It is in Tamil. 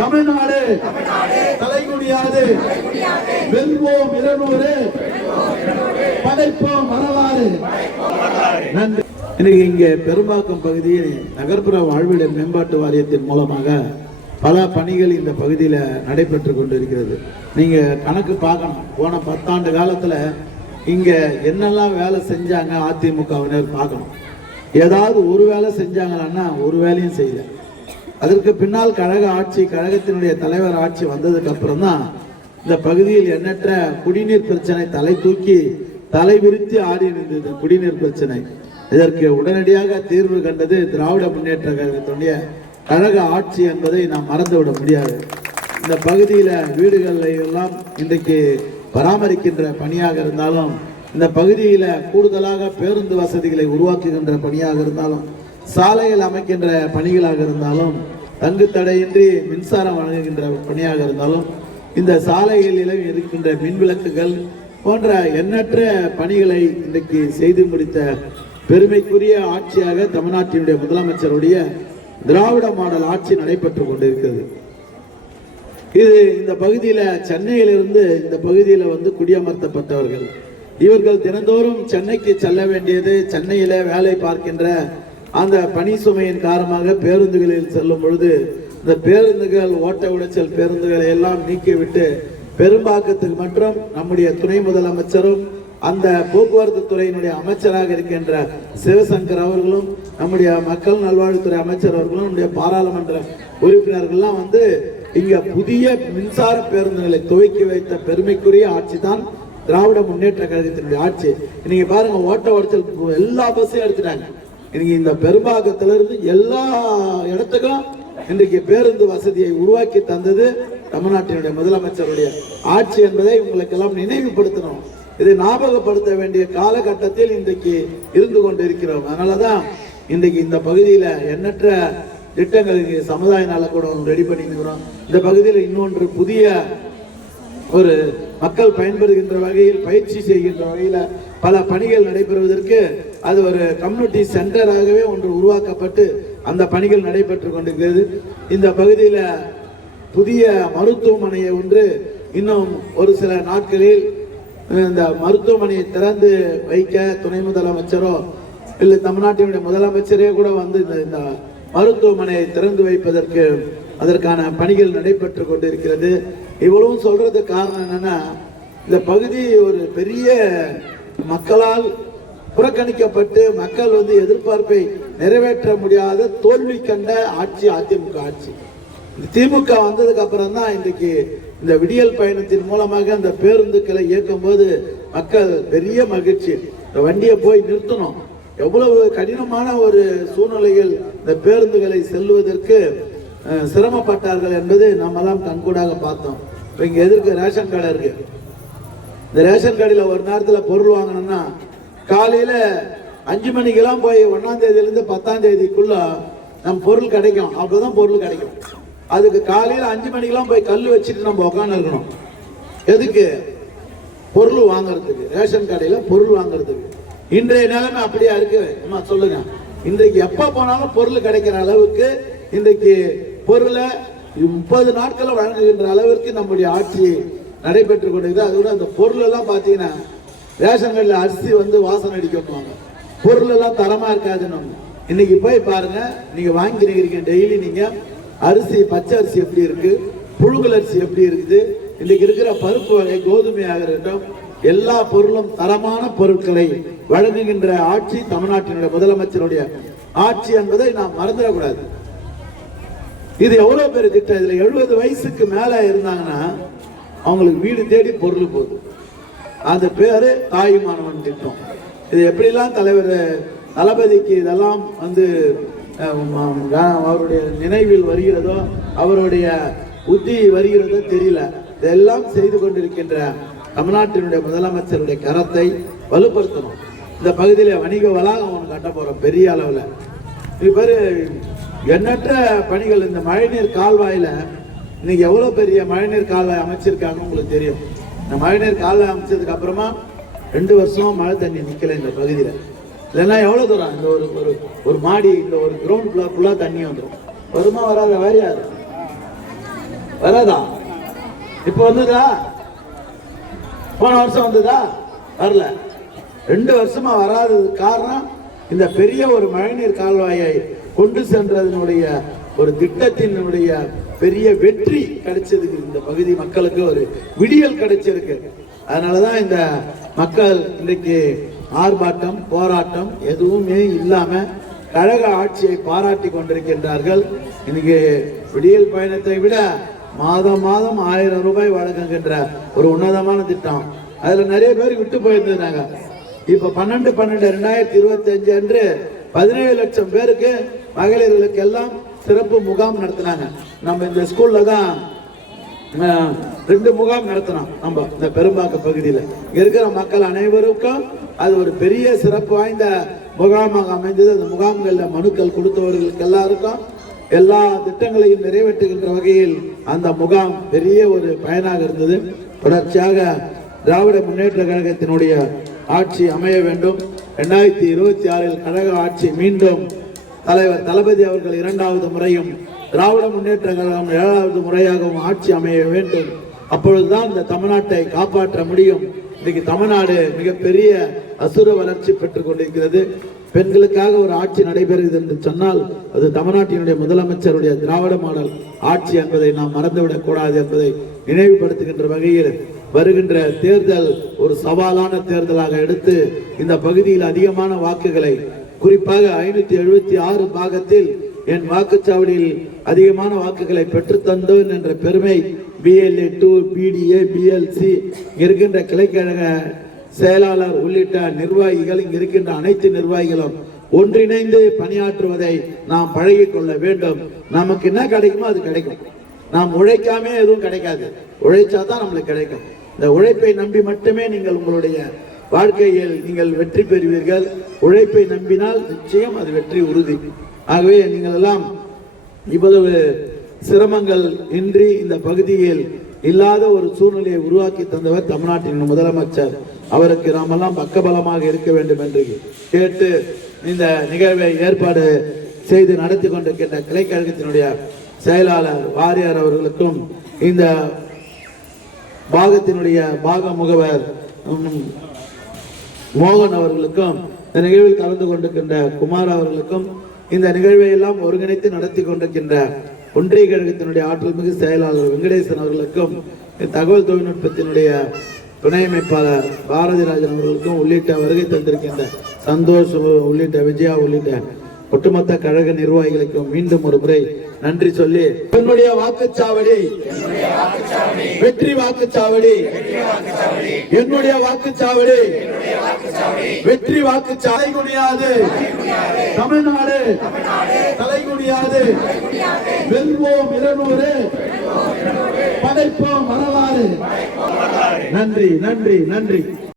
தமிழ்நாடு தலைகுனியாது, வெல்வோம் 200, படைப்போம் வரலாறு. நன்றி. இன்னைக்கு இங்கே பெரும்பாக்கம் பகுதியில் நகர்ப்புற வாழ்விட மேம்பாட்டு வாரியத்தின் மூலமாக பல பணிகள் இந்த பகுதியில் நடைபெற்று கொண்டிருக்கிறது. நீங்க கணக்கு பார்க்கணும், போன 10 ஆண்டு காலத்துல இங்க என்னெல்லாம் வேலை செஞ்சாங்க அதிமுகவினர் பார்க்கணும். ஏதாவது ஒரு வேலை செஞ்சாங்கன்னா ஒரு வேலையும் செய்யல. அதற்கு பின்னால் கழக ஆட்சி, கழகத்தினுடைய தலைவர் ஆட்சி வந்ததுக்கு அப்புறம் தான் இந்த பகுதியில் எண்ணற்ற குடிநீர் பிரச்சனை தலை தூக்கி தலை விரித்து ஆடி இருந்தது. குடிநீர் பிரச்சனை இதற்கு உடனடியாக தீர்வு கண்டது திராவிட முன்னேற்ற கழகத்தினுடைய கழக ஆட்சி என்பதை நாம் மறந்துவிட முடியாது. இந்த பகுதியில் வீடுகளை எல்லாம் இன்றைக்கு பராமரிக்கின்ற பணியாக இருந்தாலும், இந்த பகுதியில் கூடுதலாக பேருந்து வசதிகளை உருவாக்குகின்ற பணியாக இருந்தாலும், சாலைகள் அமைக்கின்ற பணிகளாக இருந்தாலும், தங்கு தடையின்றி மின்சாரம் வழங்குகின்ற பணியாக இருந்தாலும், இந்த சாலைகளில் இருக்கின்ற மின் விளக்குகள் போன்ற எண்ணற்ற பணிகளை இன்றைக்கு செய்து முடித்த பெருமைக்குரிய ஆட்சியாக தமிழ்நாட்டினுடைய முதலமைச்சருடைய திராவிட மாடல் ஆட்சி நடைபெற்றுக் கொண்டிருக்கிறது. இது இந்த பகுதியில் சென்னையிலிருந்து இந்த பகுதியில் வந்து குடியமர்த்தப்பட்டவர்கள். இவர்கள் தினந்தோறும் சென்னைக்கு செல்ல வேண்டியது, சென்னையில வேலை பார்க்கின்ற அந்த பணி சுமையின் காரணமாக பேருந்துகளில் செல்லும் பொழுது இந்த பேருந்துகள், ஓட்ட உடைச்சல் பேருந்துகளை எல்லாம் நீக்கிவிட்டு பெரும்பாக்கத்துக்கு மற்றும் நம்முடைய துணை முதலமைச்சரும் அந்த போக்குவரத்து துறையினுடைய அமைச்சராக இருக்கின்ற சிவசங்கர் அவர்களும், நம்முடைய மக்கள் நல்வாழ்வுத்துறை அமைச்சர் அவர்களும், நம்முடைய பாராளுமன்ற உறுப்பினர்கள்லாம் வந்து இங்க புதிய மின்சார பேருந்துகளை துவக்கி வைத்த பெருமைக்குரிய ஆட்சி தான் திராவிட முன்னேற்ற கழகத்தினுடைய ஆட்சி. நீங்க பாருங்க, ஓட்ட உடைச்சல் எல்லா பஸ்ஸையும் எடுத்துட்டாங்க. இன்னைக்கு இந்த பெரும்பாக்கத்திலிருந்து எல்லா இடத்துக்கும் இன்றைக்கு பேருந்து வசதியை உருவாக்கி தந்தது தமிழ்நாட்டினுடைய முதலமைச்சருடைய ஆட்சி என்பதை உங்களுக்கு எல்லாம் நினைவுபடுத்தணும். இதை ஞாபகப்படுத்த வேண்டிய காலகட்டத்தில் இன்றைக்கு இருந்து கொண்டிருக்கிறோம். அதனாலதான் இன்றைக்கு இந்த பகுதியில எண்ணற்ற திட்டங்களுக்கு சமுதாய நலக்கூடம் ரெடி பண்ணிக்கிறோம். இந்த பகுதியில் இன்னொன்று புதிய ஒரு மக்கள் பயன்படுகின்ற வகையில், பயிற்சி செய்கின்ற வகையில் பல பணிகள் நடைபெறுவதற்கு அது ஒரு கம்யூனிட்டி சென்டராகவே ஒன்று உருவாக்கப்பட்டு அந்த பணிகள் நடைபெற்று கொண்டிருக்கிறது. இந்த பகுதியில் புதிய மருத்துவமனையை ஒன்று இன்னும் ஒரு சில நாட்களில் இந்த மருத்துவமனையை திறந்து வைக்க துணை முதலமைச்சரோ இல்லை தமிழ்நாட்டினுடைய முதலமைச்சரே கூட வந்து இந்த மருத்துவமனையை திறந்து வைப்பதற்கு அதற்கான பணிகள் நடைபெற்று கொண்டிருக்கிறது. இவ்வளவும் சொல்றதுக்கு காரணம் என்னன்னா, இந்த பகுதி ஒரு பெரிய மக்களால் புறக்கணிக்கப்பட்டு மக்கள் வந்து எதிர்பார்ப்பை நிறைவேற்ற முடியாத தோல்வி கண்ட ஆட்சி அதிமுக ஆட்சி. திமுக வந்ததுக்கு அப்புறம் தான் இன்றைக்கு இந்த விடியல் பயணத்தின் மூலமாக அந்த பேருந்துகளை இயக்கும் போது மக்கள் பெரிய மகிழ்ச்சி. இந்த வண்டியை போய் நிறுத்தணும், எவ்வளவு கடினமான ஒரு சூழ்நிலையில் இந்த பேருந்துகளை செல்வதற்கு சிரமப்பட்டார்கள் என்பது நம்ம எல்லாம் கண்கூடாக பார்த்தோம். இங்க எதிர்க்க ரேஷன் கடை இருக்கு. இந்த ரேஷன் கடையில் ஒரு நேரத்தில் பொருள் வாங்கணும்னா காலையில 5 மணிக்கெல்லாம் போய் 1ஆம் தேதியிலிருந்து 10ஆம் தேதிக்குள்ள நம்ம பொருள் கிடைக்கும். அப்பதான் பொருள் கிடைக்கும். அதுக்கு காலையில 5 மணிக்கெல்லாம் போய் கல் வச்சுட்டு நம்ம உட்காந்து இருக்கணும். எதுக்கு? பொருள் வாங்குறதுக்கு, ரேஷன் கடையில பொருள் வாங்குறதுக்கு. இன்றைய நிலைமை அப்படியா இருக்கு? அம்மா சொல்லுங்க. இன்றைக்கு எப்ப போனாலும் பொருள் கிடைக்கிற அளவுக்கு இன்றைக்கு பொருளை 30 நாட்களை வழங்குகின்ற அளவிற்கு நம்முடைய ஆட்சி நடைபெற்று கொண்டிருக்கிறது. அது கூட அந்த பொருள் எல்லாம் பாத்தீங்கன்னா ரேஷன் கடையில் அரிசி வந்து வாசனை அடிக்கணுவாங்க, பொருள் எல்லாம் தரமா இருக்காதுன்னு. இன்னைக்கு போய் பாருங்க, நீங்க வாங்கிக்கிறீங்க டெய்லி நீங்க அரிசி, பச்சை அரிசி எப்படி இருக்கு, புழுங்கல் அரிசி எப்படி இருக்குது, இன்னைக்கு இருக்கிற பருப்பு வகை, கோதுமையாக இருக்கட்டும், எல்லா பொருளும் தரமான பொருட்களை வழங்குகின்ற ஆட்சி தமிழ்நாட்டினுடைய முதலமைச்சருடைய ஆட்சி என்பதை நாம் மறந்துடக்கூடாது. இது எவ்வளவு பெரிய திட்டம். இதுல 70 வயசுக்கு மேல இருந்தாங்கன்னா அவங்களுக்கு வீடு தேடி பொருள் போகுது. அந்த பேரு தாயுமானவன் திட்டம். இது எப்படிலாம் தலைவர் தளபதிக்கு இதெல்லாம் வந்து அவருடைய நினைவில் வருகிறதோ, அவருடைய புத்தி வருகிறதோ தெரியல. இதெல்லாம் செய்து கொண்டிருக்கின்ற தமிழ்நாட்டினுடைய முதலமைச்சருடைய கரத்தை வலுப்படுத்தணும். இந்த பகுதியில் வணிக வளாகம் ஒன்று கட்ட போறோம் பெரிய அளவில். இது பேரு எண்ணற்ற பணிகள். இந்த மழைநீர் கால்வாயில இன்னைக்கு எவ்வளவு பெரிய மழைநீர் கால்வாய் அமைச்சிருக்காங்க உங்களுக்கு தெரியும். இந்த மழைநீர் கால்வாய் அமைச்சதுக்கு அப்புறமா 2 வருஷமா மழை தண்ணி நிக்கல இந்த பகுதியில். இல்லைன்னா எவ்வளவு தூரம் இந்த ஒரு மாடி, இந்த ஒரு கிரவுண்ட் ஃப்ளோர் ஃபுல்லா தண்ணி வந்துடும். வருமா வராத வேறையாது. வராதா? இப்ப வந்ததா? போன வருஷம் வந்ததா? வரல. 2 வருஷமா வராதது காரணம் இந்த பெரிய ஒரு மழைநீர் கால்வாயை கொண்டு சென்றதனுடைய ஒரு திட்டத்தினுடைய பெரிய வெற்றி கிடைச்சதுக்கு இந்த பகுதி மக்களுக்கு ஒரு விடியல் கிடைச்சிருக்கு. அதனாலதான் இந்த மக்கள் இன்றைக்கு ஆர்ப்பாட்டம் போராட்டம் எதுவுமே இல்லாம கழக ஆட்சியை பாராட்டி கொண்டிருக்கின்றார்கள். இன்னைக்கு விடியல் பயணத்தை விட மாதம் மாதம் 1000 ரூபாய் வழங்குகின்ற ஒரு உன்னதமான திட்டம். அதுல நிறைய பேர் விட்டு போயிருந்தாங்க. இப்ப 12/12/2025 அன்று 17 லட்சம் பேருக்கு மகளிர்களுக்கு எல்லாம் சிறப்பு முகாம் நடத்தினாங்க. நம்ம இந்த ஸ்கூல்ல தான் 2 முகாம் நடத்தினோம். நம்ம இந்த பெரும்பாக்கம் பகுதியில் இருக்கிற மக்கள் அனைவருக்கும் அது ஒரு பெரிய சிறப்பு வாய்ந்த முகாமாக அமைந்தது. அந்த முகாம்களில் மனுக்கள் கொடுத்தவர்களுக்கு எல்லாருக்கும் எல்லா திட்டங்களையும் நிறைவேற்றுகின்ற வகையில் அந்த முகாம் பெரிய ஒரு பயனாக இருந்தது. தொடர்ச்சியாக திராவிட முன்னேற்ற கழகத்தினுடைய ஆட்சி அமைய வேண்டும். 2026 கழக ஆட்சி மீண்டும் தலைவர் தளபதி அவர்கள் 2வது முறையும் திராவிட முன்னேற்ற கழகம் 7வது முறையாகவும் ஆட்சி அமைய வேண்டும். அப்பொழுதுதான் இந்த தமிழ்நாட்டை காப்பாற்ற முடியும். இன்னைக்கு தமிழ்நாடு மிகப்பெரிய அசுர வளர்ச்சி பெற்றுக் கொண்டிருக்கிறது. பெண்களுக்காக ஒரு ஆட்சி நடைபெறுகிறது என்று சொன்னால் அது தமிழ்நாட்டினுடைய முதலமைச்சருடைய திராவிட மாடல் ஆட்சி என்பதை நாம் மறந்துவிடக் கூடாது என்பதை நினைவுபடுத்துகின்ற வகையில் வருகின்ற தேர்தல் ஒரு சவாலான தேர்தலாக எடுத்து இந்த பகுதியில் அதிகமான வாக்குகளை, குறிப்பாக 576 பாகத்தில் என் வாக்குச்சாவடியில் அதிகமான வாக்குகளை பெற்று தந்தோன் என்ற பெருமை BLA 2 BDA BLC இருக்கின்ற கிளைக்கழக செயலாளர் உள்ளிட்ட நிர்வாகிகள், இங்கு இருக்கின்ற அனைத்து நிர்வாகிகளும் ஒன்றிணைந்து பணியாற்றுவதை நாம் பழகிக் கொள்ள வேண்டும். நமக்கு என்ன கிடைக்குமோ அது கிடைக்கும். நாம் உழைக்காமே எதுவும் கிடைக்காது. உழைச்சாதான் நம்மளுக்கு கிடைக்கும். இந்த உழைப்பை நம்பி மட்டுமே நீங்கள் உங்களுடைய வாழ்க்கையில் நீங்கள் வெற்றி பெறுவீர்கள். உழைப்பை நம்பினால் நிச்சயம் அது வெற்றி உறுதி. ஆகவே நீங்கள் எல்லாம் இவ்வளவு சிரமங்கள் இன்றி இந்த பகுதியில் இல்லாத ஒரு சூழ்நிலையை உருவாக்கி தந்தவர் தமிழ்நாட்டின் முதலமைச்சர். அவருக்கு நாமெல்லாம் பக்கபலமாக இருக்க வேண்டும் என்று கேட்டு இந்த நிகழ்வை ஏற்பாடு செய்து நடத்தி கொண்டிருக்கின்ற கிளைக்கழகத்தினுடைய செயலாளர் வாரியார் அவர்களுக்கும், இந்த பாகத்தினுடைய பாக முகவர் மோகன் அவர்களுக்கும், இந்த நிகழ்வில் கலந்து கொண்டிருக்கின்ற குமார் அவர்களுக்கும், இந்த நிகழ்வை எல்லாம் ஒருங்கிணைத்து நடத்தி கொண்டிருக்கின்ற ஒன்றிய கழகத்தினுடைய ஆற்றல் மிகு செயலாளர் வெங்கடேசன் அவர்களுக்கும், தகவல் தொழில்நுட்பத்தினுடைய துணை அமைப்பாளர் பாரதிராஜன் அவர்களுக்கும் உள்ளிட்ட வருகை தந்திருக்கின்ற சந்தோஷ் உள்ளிட்ட விஜயா உள்ளிட்ட ஒட்டுமொத்த கழக நிர்வாகிகளுக்கும் மீண்டும் ஒரு முறை நன்றி சொல்லி, என்னுடைய வாக்குச்சாவடி வெற்றி வாக்குச்சாவடி, என்னுடைய வாக்குச்சாவடி வெற்றி வாக்குச்சாவடி, குனியாது தமிழ்நாடு தலைகுனியாது, வெல்வோம் 200 படைப்போம் வரலாறு. நன்றி நன்றி நன்றி.